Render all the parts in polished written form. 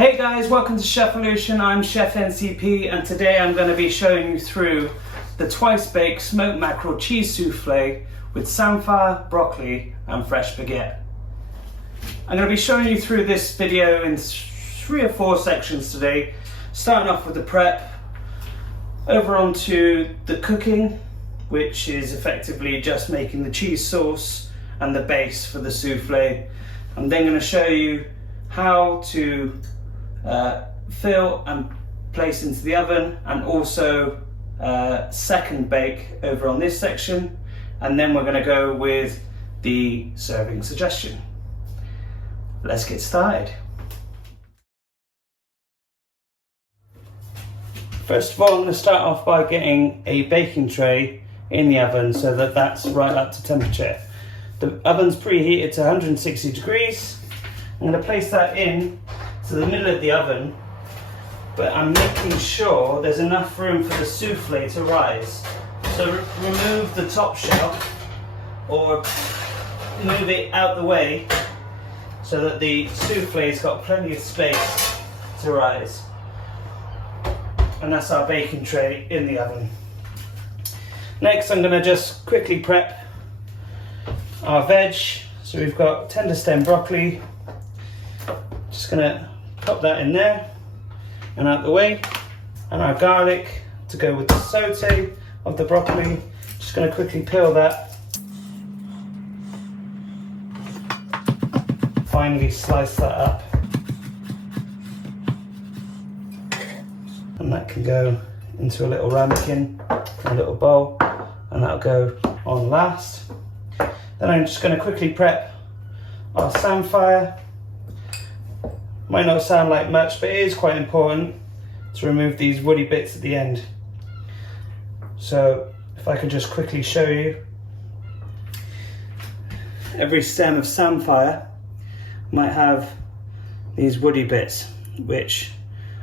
Hey guys, welcome to Chefolution. I'm Chef NCP and today I'm going to be showing you through the twice baked smoked mackerel cheese souffle with samphire, broccoli and fresh baguette. I'm going to be showing you through this video in 3 or 4 sections today, starting off with the prep, over onto the cooking, which is effectively just making the cheese sauce and the base for the souffle. I'm then going to show you how to fill and place into the oven, and also second bake over on this section, and then we're going to go with the serving suggestion. Let's get started. First of all, I'm going to start off by getting a baking tray in the oven so that that's right up to temperature. The oven's preheated to 160 degrees. I'm going to place that in to the middle of the oven, but I'm making sure there's enough room for the souffle to rise. So remove the top shelf or move it out the way so that the souffle's got plenty of space to rise. And that's our baking tray in the oven. Next, I'm going to just quickly prep our veg. So we've got tender stem broccoli. Just going to pop that in there and out the way, and our garlic to go with the saute of the broccoli. Just going to quickly peel that. Finally slice that up, and that can go into a little ramekin, a little bowl, and that'll go on last. Then I'm just going to quickly prep our samphire. Might not sound like much, but it is quite important to remove these woody bits at the end. So if I could just quickly show you, every stem of samphire might have these woody bits, which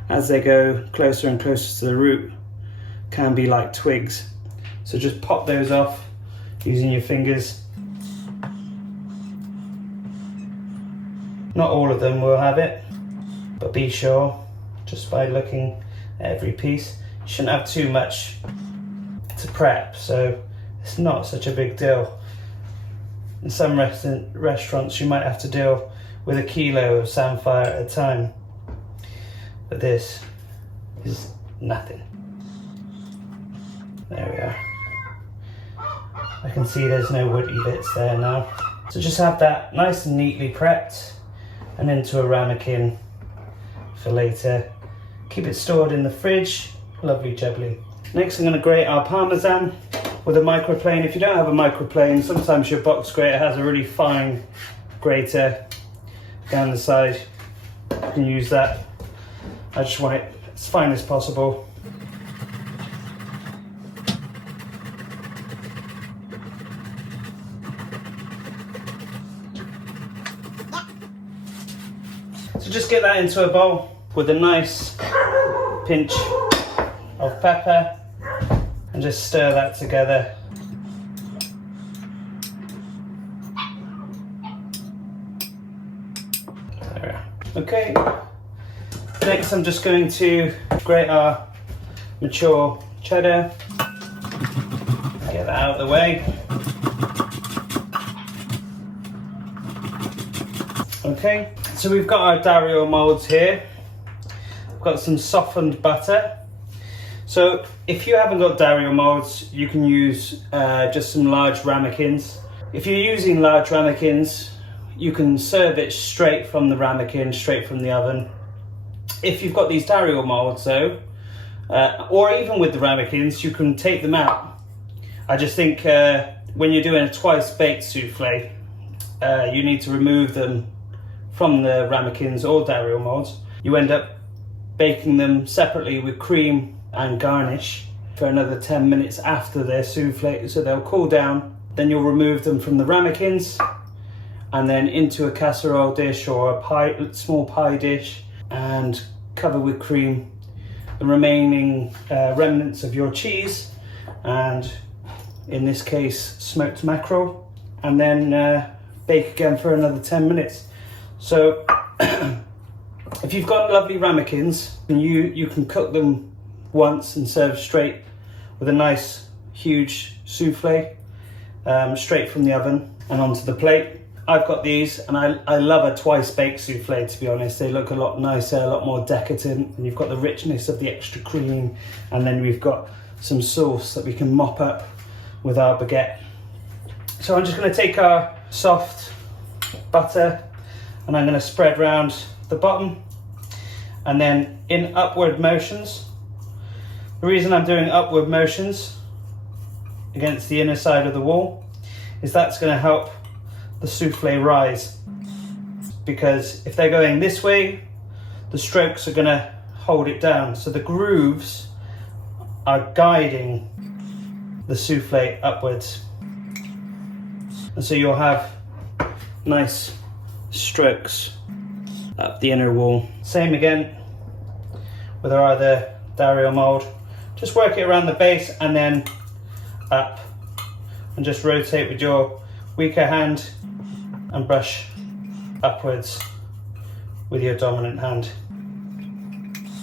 as they go closer and closer to the root can be like twigs. So just pop those off using your fingers. Not all of them will have it, but be sure just by looking at every piece. You shouldn't have too much to prep, so it's not such a big deal. In some restaurants you might have to deal with 1 kilo of samphire at a time, but this is nothing. There we are. I can see there's no woody bits there now. So just have that nice and neatly prepped and into a ramekin for later. Keep it stored in the fridge, lovely jubbly. Next I'm going to grate our parmesan with a microplane. If you don't have a microplane, sometimes your box grater has a really fine grater down the side. You can use that. I just want it as fine as possible. So just get that into a bowl with a nice pinch of pepper and just stir that together. There. Okay, next I'm just going to grate our mature cheddar. Get that out of the way. Okay, so we've got our Dario molds here. We've got some softened butter. So if you haven't got Dario molds, you can use just some large ramekins. If you're using large ramekins, you can serve it straight from the ramekin, straight from the oven. If you've got these Dario molds though, or even with the ramekins, you can take them out. I just think when you're doing a twice baked souffle, you need to remove them from the ramekins or Dario molds. You end up baking them separately with cream and garnish for another 10 minutes after they're soufflé, so they'll cool down. Then you'll remove them from the ramekins and then into a casserole dish or a small pie dish and cover with cream the remaining remnants of your cheese, and in this case smoked mackerel, and then bake again for another 10 minutes. So If you've got lovely ramekins, you can cook them once and serve straight with a nice huge souffle straight from the oven and onto the plate. I've got these, and I love a twice baked souffle, to be honest. They look a lot nicer, a lot more decadent, and you've got the richness of the extra cream, and then we've got some sauce that we can mop up with our baguette. So I'm just going to take our soft butter and I'm going to spread around the bottom, and then in upward motions. The reason I'm doing upward motions against the inner side of the wall is that's going to help the souffle rise, because if they're going this way, the strokes are going to hold it down. So the grooves are guiding the souffle upwards, and so you'll have nice strokes up the inner wall. Same again with our other Dario mold. Just work it around the base and then up, and just rotate with your weaker hand and brush upwards with your dominant hand.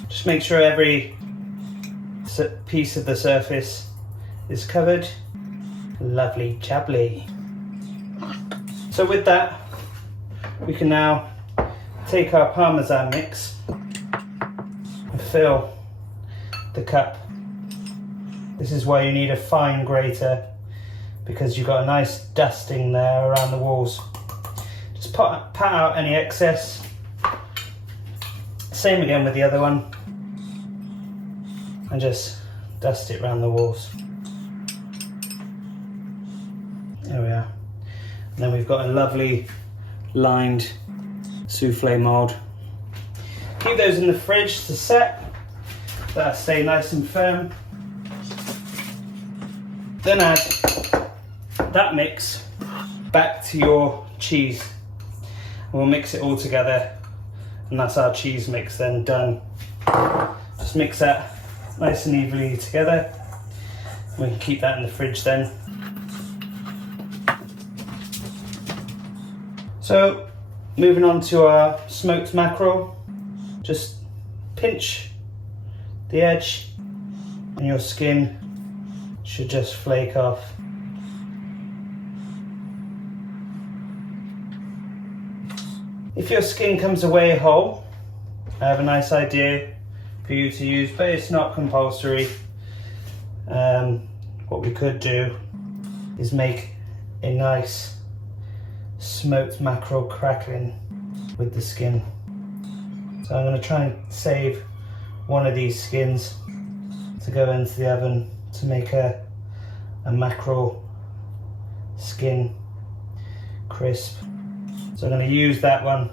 Just make sure every piece of the surface is covered. Lovely jubbly. So with that, we can now take our Parmesan mix and fill the cup. This is why you need a fine grater, because you've got a nice dusting there around the walls. Just pat out any excess. Same again with the other one, and just dust it around the walls. There we are. And then we've got a lovely lined souffle mold. Keep those in the fridge to set, that'll stay nice and firm. Then add that mix back to your cheese. We'll mix it all together, and that's our cheese mix then done. Just mix that nice and evenly together. We can keep that in the fridge then. So moving on to our smoked mackerel, just pinch the edge and your skin should just flake off. If your skin comes away whole, I have a nice idea for you to use, but it's not compulsory. What we could do is make a nice smoked mackerel crackling with the skin. So I'm going to try and save one of these skins to go into the oven to make a mackerel skin crisp. So I'm going to use that one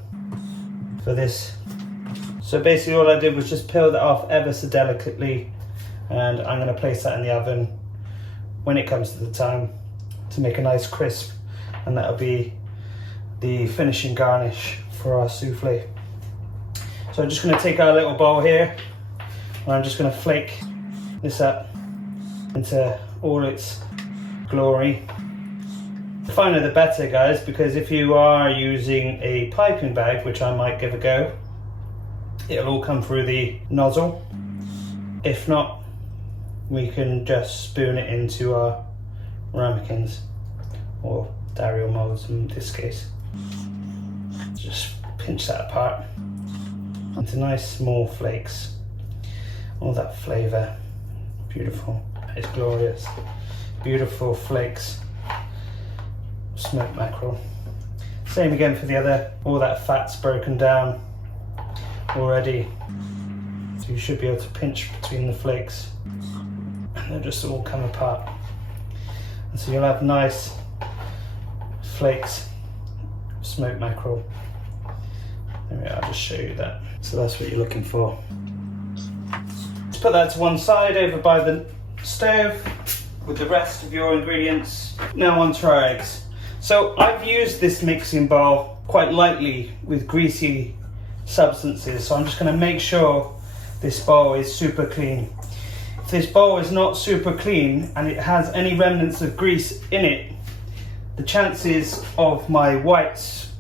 for this. So basically all I did was just peel that off ever so delicately, and I'm going to place that in the oven when it comes to the time to make a nice crisp, and that'll be the finishing garnish for our souffle. So I'm just going to take our little bowl here, and I'm just going to flake this up into all its glory. The finer the better, guys, because if you are using a piping bag, which I might give a go, it'll all come through the nozzle. If not, we can just spoon it into our ramekins, or Dario molds in this case. Just pinch that apart into nice small flakes. All that flavour, beautiful, it's glorious. Beautiful flakes, smoked mackerel. Same again for the other, all that fat's broken down already. So you should be able to pinch between the flakes and they'll just all come apart. And so you'll have nice flakes of smoked mackerel. There we are, I'll just show you that. So that's what you're looking for. Let's put that to one side over by the stove with the rest of your ingredients. Now on to our eggs. So I've used this mixing bowl quite lightly with greasy substances, so I'm just going to make sure this bowl is super clean. If this bowl is not super clean and it has any remnants of grease in it, the chances of my whites,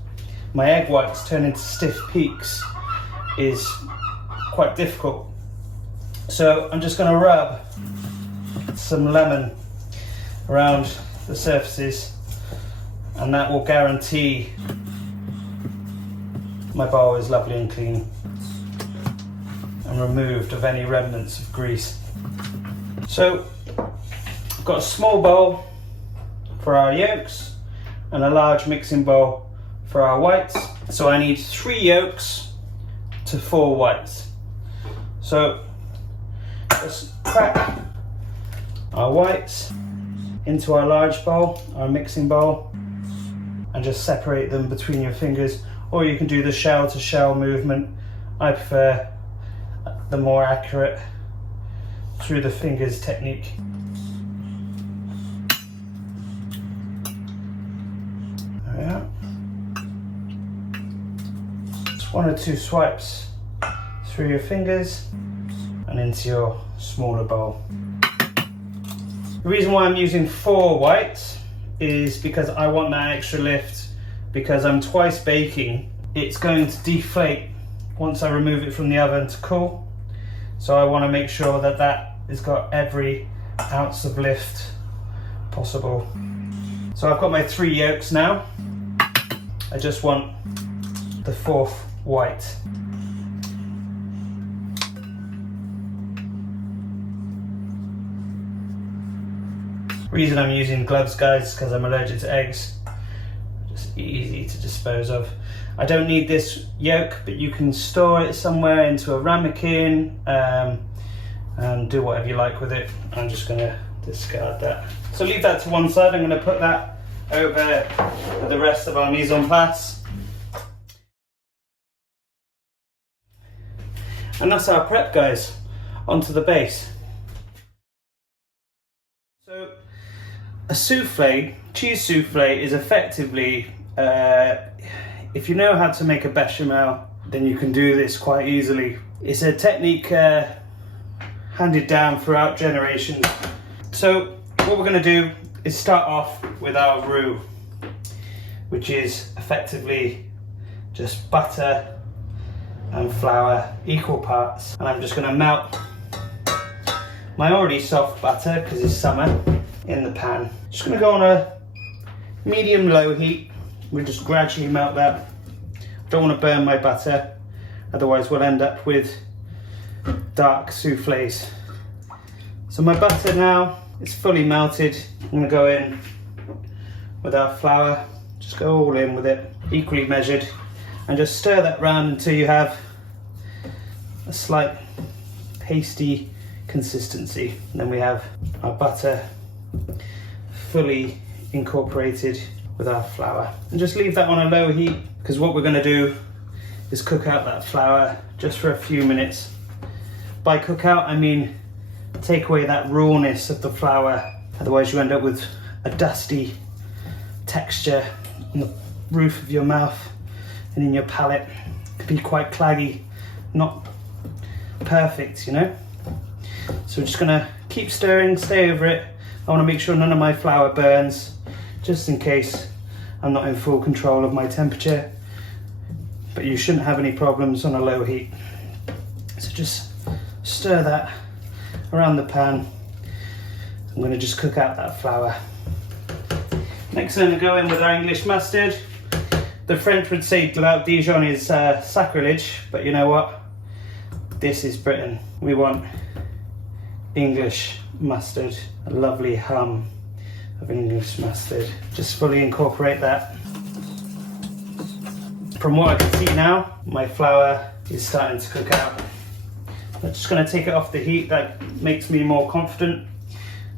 my egg whites, turn into stiff peaks is quite difficult. So I'm just going to rub some lemon around the surfaces, and that will guarantee my bowl is lovely and clean and removed of any remnants of grease. So I've got a small bowl for our yolks and a large mixing bowl for our whites. So I need 3 yolks to 4 whites. So let's crack our whites into our large bowl, our mixing bowl, and just separate them between your fingers, or you can do the shell to shell movement. I prefer the more accurate through the fingers technique. There we are. Just 1 or 2 swipes through your fingers and into your smaller bowl. The reason why I'm using 4 whites is because I want that extra lift, because I'm twice baking. It's going to deflate once I remove it from the oven to cool. So I want to make sure that that has got every ounce of lift possible. So I've got my 3 yolks now. I just want the 4th white. Reason I'm using gloves, guys, is because I'm allergic to eggs. Just easy to dispose of. I don't need this yolk, but you can store it somewhere into a ramekin and do whatever you like with it. I'm just going to discard that. So leave that to one side. I'm going to put that over the rest of our mise en place. And that's our prep, guys. Onto the base. So a souffle, cheese souffle, is effectively, if you know how to make a bechamel, then you can do this quite easily. It's a technique handed down throughout generations. So what we're going to do is start off with our roux, which is effectively just butter and flour, equal parts. And I'm just going to melt my already soft butter, because it's summer, in the pan. Just going to go on a medium-low heat. We'll just gradually melt that. Don't want to burn my butter, otherwise we'll end up with dark soufflés. So my butter now is fully melted. I'm going to go in with our flour. Just go all in with it, equally measured, and just stir that round until you have a slight pasty consistency. And then we have our butter fully incorporated with our flour, and just leave that on a low heat, because what we're going to do is cook out that flour just for a few minutes. By cook out, I mean take away that rawness of the flour, otherwise you end up with a dusty texture on the roof of your mouth and in your palate. It could be quite claggy, not perfect, you know. So we're just going to keep stirring, stay over it. I want to make sure none of my flour burns, just in case I'm not in full control of my temperature. But you shouldn't have any problems on a low heat. So just stir that around the pan. I'm going to just cook out that flour. Next I'm going to go in with our English mustard. The French would say de la Dijon is sacrilege, but you know what? This is Britain. We want English mustard, a lovely hum of English mustard. Just fully incorporate that. From what I can see now, my flour is starting to cook out. I'm just going to take it off the heat. That makes me more confident,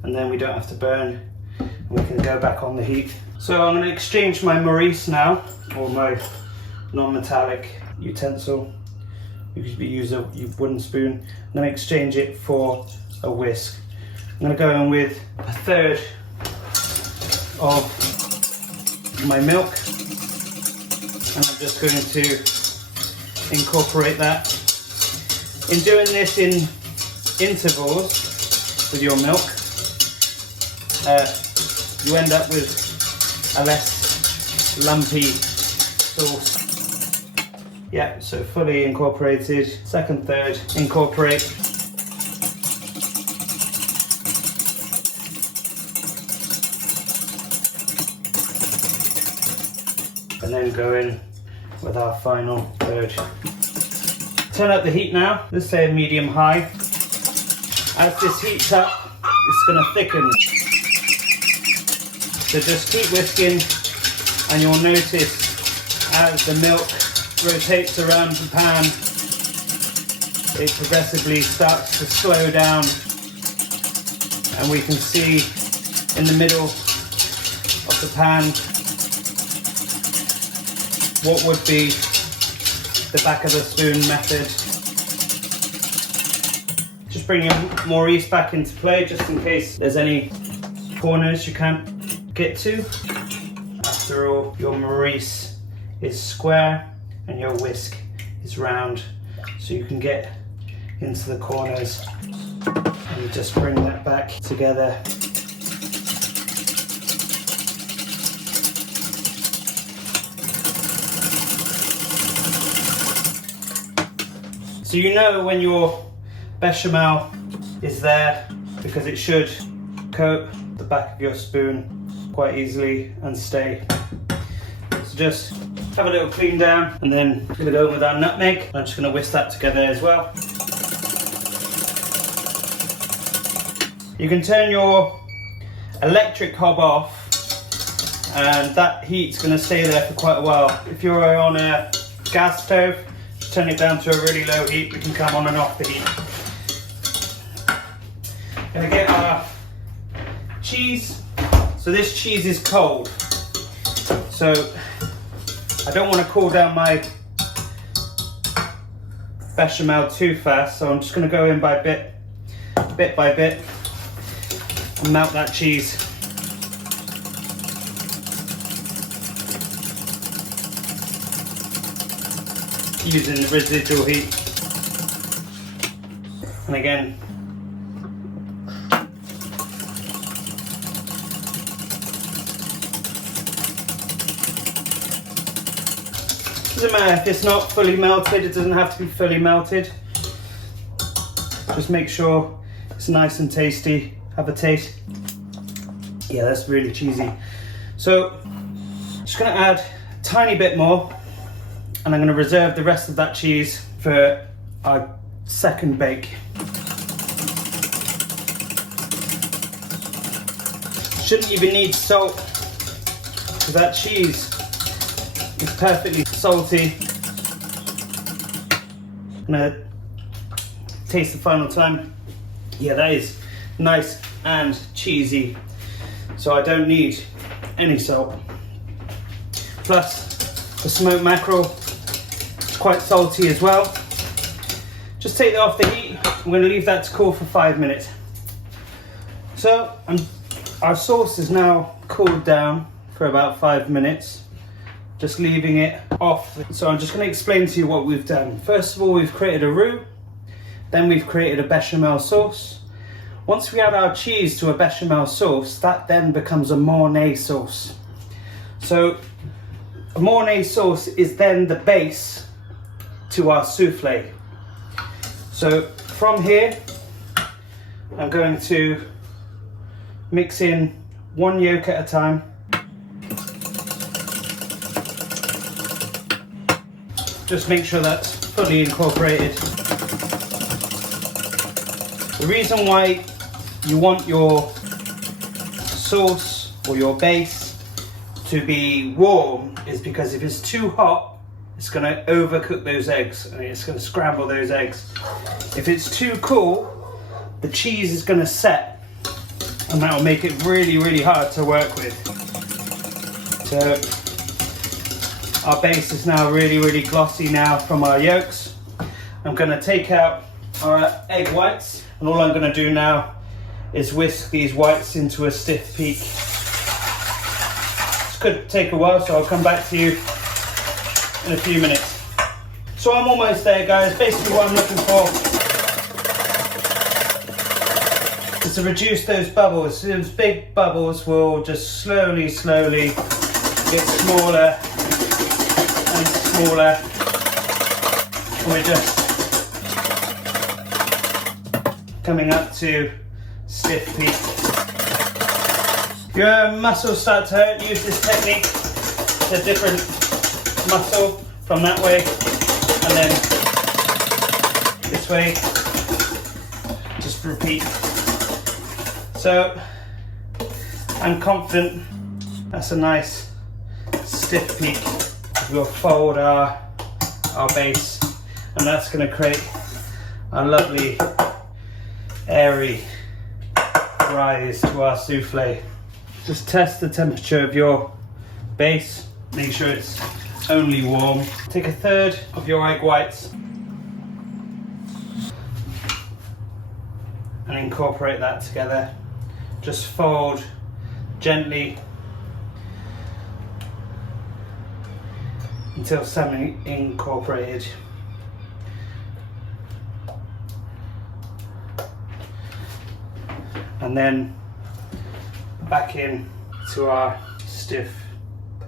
and then we don't have to burn, and we can go back on the heat. So I'm going to exchange my Maurice now, or my non-metallic utensil. You could use a wooden spoon. I'm going to exchange it for a whisk. I'm going to go in with 1/3 of my milk, and I'm just going to incorporate that. In doing this in intervals with your milk, you end up with a less lumpy sauce. Yeah, so fully incorporated. Second, third, incorporate. And then go in with our final third. Turn up the heat now. Let's say medium high. As this heats up, it's going to thicken. So just keep whisking, and you'll notice as the milk rotates around the pan, it progressively starts to slow down, and we can see in the middle of the pan what would be the back of the spoon method. Just bringing more yeast back into play just in case there's any corners you can't get to. After all, your Maurice is square and your whisk is round, so you can get into the corners, and you just bring that back together. So you know when your bechamel is there, because it should coat the back of your spoon quite easily and stay. So just have a little clean down, and then I'm going to go in with our nutmeg. I'm just going to whisk that together as well. You can turn your electric hob off, and that heat's going to stay there for quite a while. If you're on a gas stove, turn it down to a really low heat. We can come on and off the heat. Gonna get our cheese. So this cheese is cold, so I don't want to cool down my bechamel too fast, so I'm just going to go in by bit by bit, and melt that cheese. Using the residual heat. And again, doesn't matter if it's not fully melted, it doesn't have to be fully melted. Just make sure it's nice and tasty. Have a taste. Yeah, that's really cheesy. So, just gonna add a tiny bit more, and I'm gonna reserve the rest of that cheese for our second bake. Shouldn't even need salt, because that cheese is perfectly salty. I'm gonna taste the final time. Yeah, that is nice and cheesy, so I don't need any salt. Plus, the smoked mackerel is quite salty as well. Just take that off the heat. I'm going to leave that to cool for 5 minutes. So our sauce is now cooled down for about 5 minutes. Just leaving it off. So I'm just going to explain to you what we've done. First of all, we've created a roux. Then we've created a bechamel sauce. Once we add our cheese to a bechamel sauce, that then becomes a Mornay sauce. So a Mornay sauce is then the base to our soufflé. So from here, I'm going to mix in 1 yolk at a time. Just make sure that's fully incorporated. The reason why you want your sauce or your base to be warm is because if it's too hot, it's going to overcook those eggs and it's going to scramble those eggs. If it's too cool, the cheese is going to set, and that will make it really, really hard to work with. So our base is now really, really glossy now from our yolks. I'm going to take out our egg whites, and all I'm going to do now is whisk these whites into a stiff peak. This could take a while, so I'll come back to you in a few minutes. So I'm almost there, guys. Basically what I'm looking for is to reduce those bubbles. Those big bubbles will just slowly get smaller and smaller We're just coming up to stiff peak. If your muscles start to hurt, use this technique. It's a different muscle from that way, and then this way. Just repeat. So I'm confident that's a nice stiff peak. We'll fold our base, and that's going to create a lovely airy rise to our souffle. Just test the temperature of your base, make sure it's only warm. Take 1/3 of your egg whites and incorporate that together. Just fold gently until semi-incorporated. And then back in to our stiff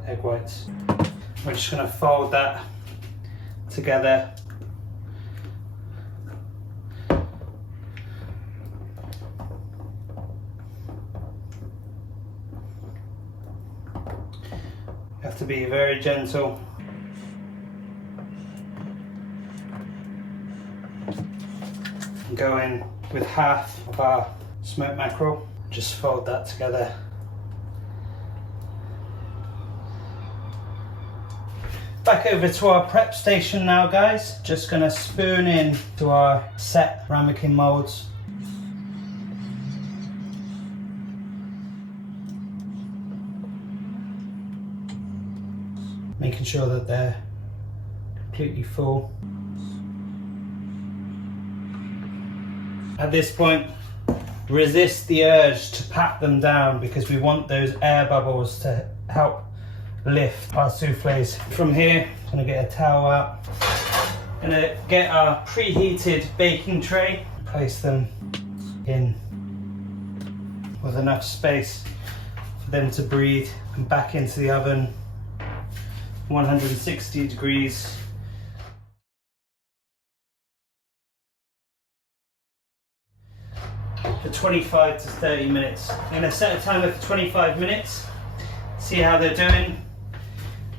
egg whites. We're just going to fold that together. You have to be very gentle. Go in with half of our smoked mackerel. Just fold that together. Back over to our prep station now, guys. Just gonna spoon in to our set ramekin molds. Making sure that they're completely full. At this point, resist the urge to pat them down because we want those air bubbles to help lift our souffles. From here, I'm gonna get a towel out. Gonna get our preheated baking tray, place them in with enough space for them to breathe, and back into the oven, 160 degrees. For 25 to 30 minutes. I'm going to set a timer for 25 minutes, see how they're doing,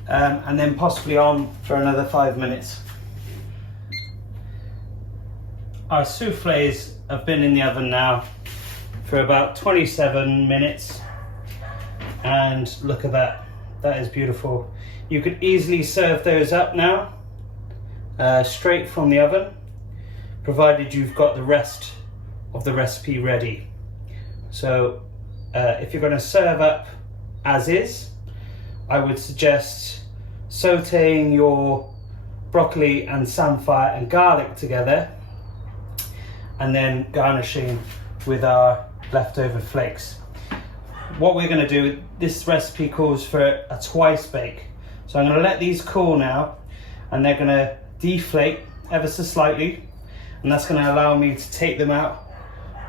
and then possibly on for another 5 minutes. Our souffles have been in the oven now for about 27 minutes, and look at that, that is beautiful. You could easily serve those up now, straight from the oven, provided you've got the rest of the recipe ready. So if you're going to serve up as is, I would suggest sauteing your broccoli and samphire and garlic together, and then garnishing with our leftover flakes. What we're going to do, this recipe calls for a twice bake, so I'm going to let these cool now, and they're going to deflate ever so slightly, and that's going to allow me to take them out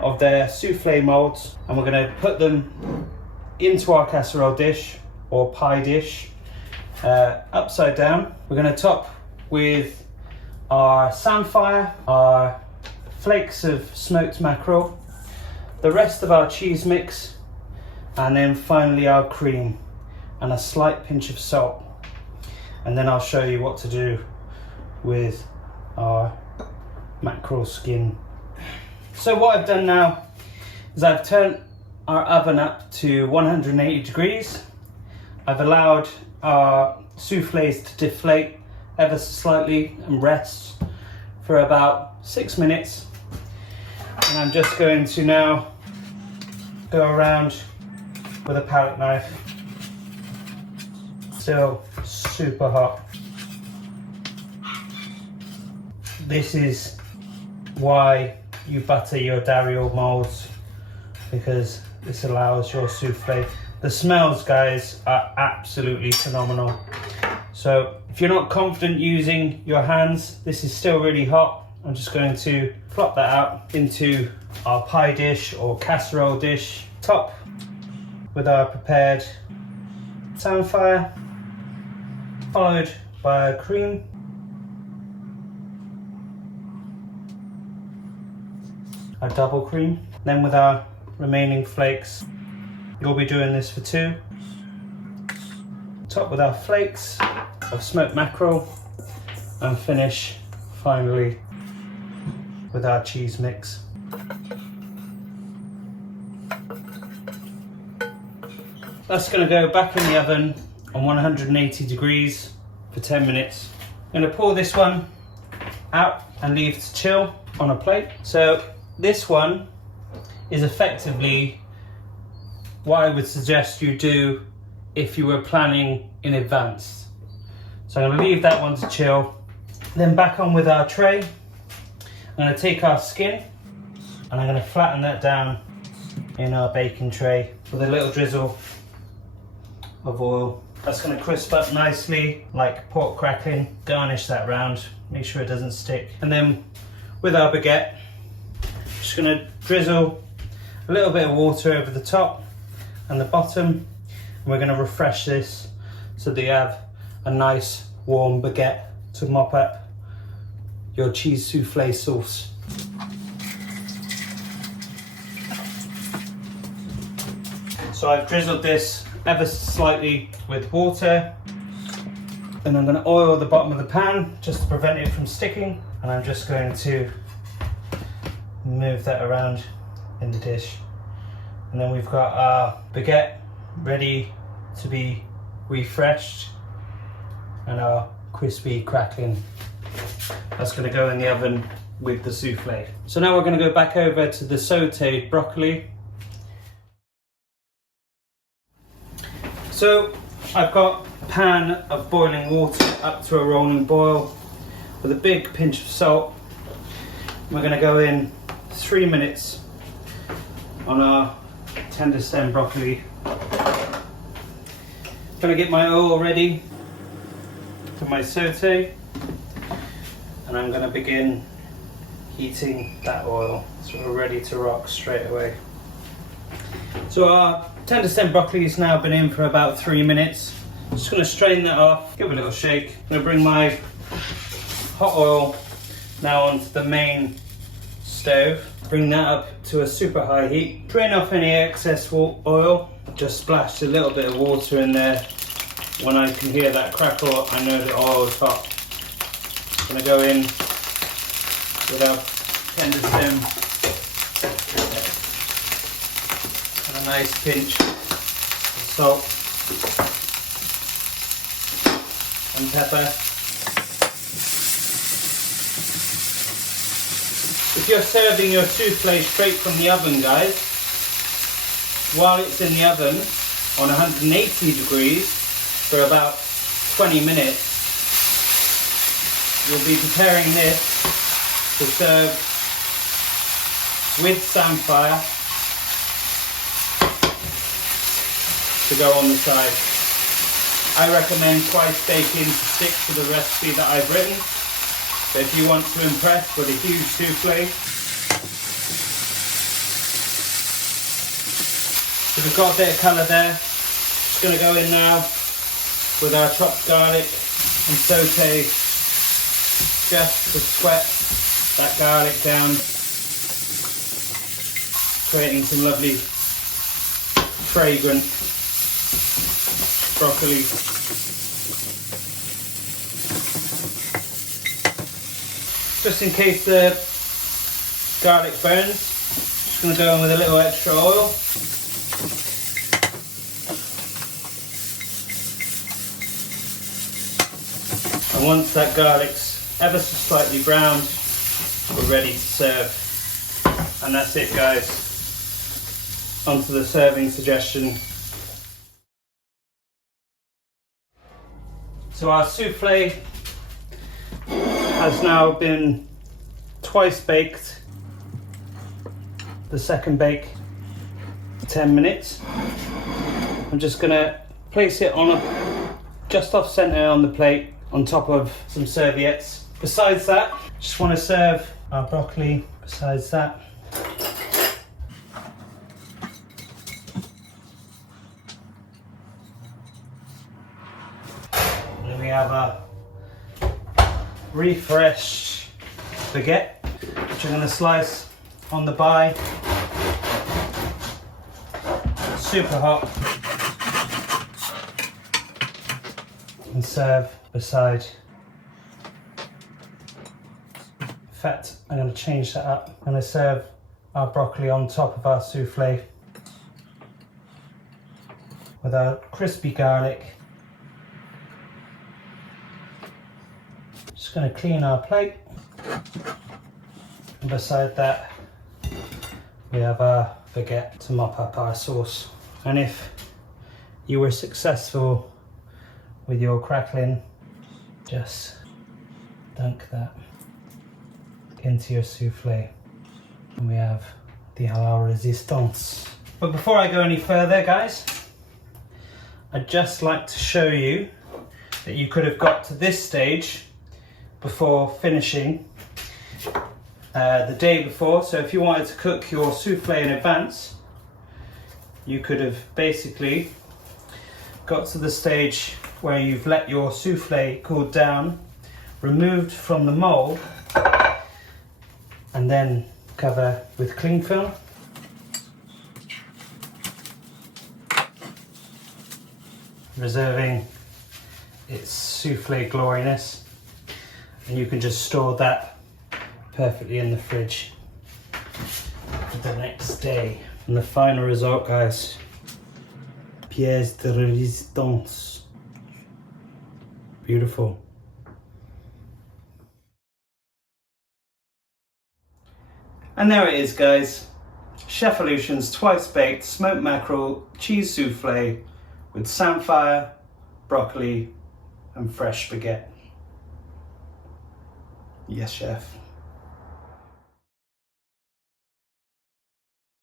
of their souffle molds, and we're going to put them into our casserole dish or pie dish upside down. We're going to top with our samphire, our flakes of smoked mackerel, the rest of our cheese mix, and then finally our cream and a slight pinch of salt. And then I'll show you what to do with our mackerel skin. So what I've done now is I've turned our oven up to 180 degrees. I've allowed our souffles to deflate ever so slightly and rest for about 6 minutes. And I'm just going to now go around with a palette knife. Still super hot. This is why you butter your dariole molds, because this allows your souffle. The smells, guys, are absolutely phenomenal. So if you're not confident using your hands, this is still really hot. I'm just going to plop that out into our pie dish or casserole dish. Top with our prepared samphire, followed by our cream. our double cream. Then with our remaining flakes, you'll be doing this for 2. Top with our flakes of smoked mackerel, and finish finally with our cheese mix. That's going to go back in the oven on 180 degrees for 10 minutes. I'm going to pour this one out and leave to chill on a plate. So this one is effectively what I would suggest you do if you were planning in advance. So I'm going to leave that one to chill. Then back on with our tray. I'm going to take our skin and I'm going to flatten that down in our baking tray with a little drizzle of oil. That's going to crisp up nicely like pork crackling. Garnish that round, make sure it doesn't stick. And then with our baguette, just going to drizzle a little bit of water over the top and the bottom. And we're going to refresh this so that you have a nice warm baguette to mop up your cheese souffle sauce. So I've drizzled this ever so slightly with water, and I'm going to oil the bottom of the pan just to prevent it from sticking, and I'm just going to move that around in the dish. And then we've got our baguette ready to be refreshed and our crispy crackling. That's going to go in the oven with the souffle. So now we're going to go back over to the sauteed broccoli. So I've got a pan of boiling water up to a rolling boil with a big pinch of salt. We're going to go in 3 minutes on our tender stem broccoli. I'm going to get my oil ready for my saute, and I'm going to begin heating that oil so we're ready to rock straight away. So our tender stem broccoli has now been in for about 3 minutes. I'm just going to strain that off, give it a little shake. I'm going to bring my hot oil now onto the main stove. Bring that up to a super high heat. Drain off any excess oil. Just splash a little bit of water in there. When I can hear that crackle, I know the oil is hot. I'm going to go in with our tender stem and a nice pinch of salt and pepper. If you're serving your souffle straight from the oven, guys, while it's in the oven on 180 degrees for about 20 minutes, you'll be preparing this to serve with Samphire to go on the side. I recommend twice baking to stick to the recipe that I've written. So if you want to impress with a huge souffle, so we've got a bit of colour there. Just going to go in now with our chopped garlic and saute just to sweat that garlic down, creating some lovely fragrant broccoli. Just in case the garlic burns, just going to go in with a little extra oil. And once that garlic's ever so slightly browned, we're ready to serve. And that's it, guys. On to the serving suggestion. So our souffle has now been twice baked. The second bake, 10 minutes. I'm just gonna place it on just off center on the plate on top of some serviettes. Besides that, just want to serve our broccoli besides that. And then we have a refreshed baguette, which I'm going to slice on the buy. Super hot. And serve beside. In fact, I'm going to change that up. I'm going to serve our broccoli on top of our souffle with our crispy garlic. Just going to clean our plate. And beside that, we have our baguette to mop up our sauce. And if you were successful with your crackling, just dunk that into your souffle. And we have the à la résistance. But before I go any further, guys, I'd just like to show you that you could have got to this stage before finishing the day before. So if you wanted to cook your souffle in advance, you could have basically got to the stage where you've let your souffle cool down, removed from the mold, and then cover with cling film. Reserving its souffle gloriness, and you can just store that perfectly in the fridge for the next day. And the final result, guys, pièce de résistance. Beautiful. And there it is, guys. Chef-Aleutian's twice baked smoked mackerel cheese souffle with samphire, broccoli and fresh baguette. Yes, chef.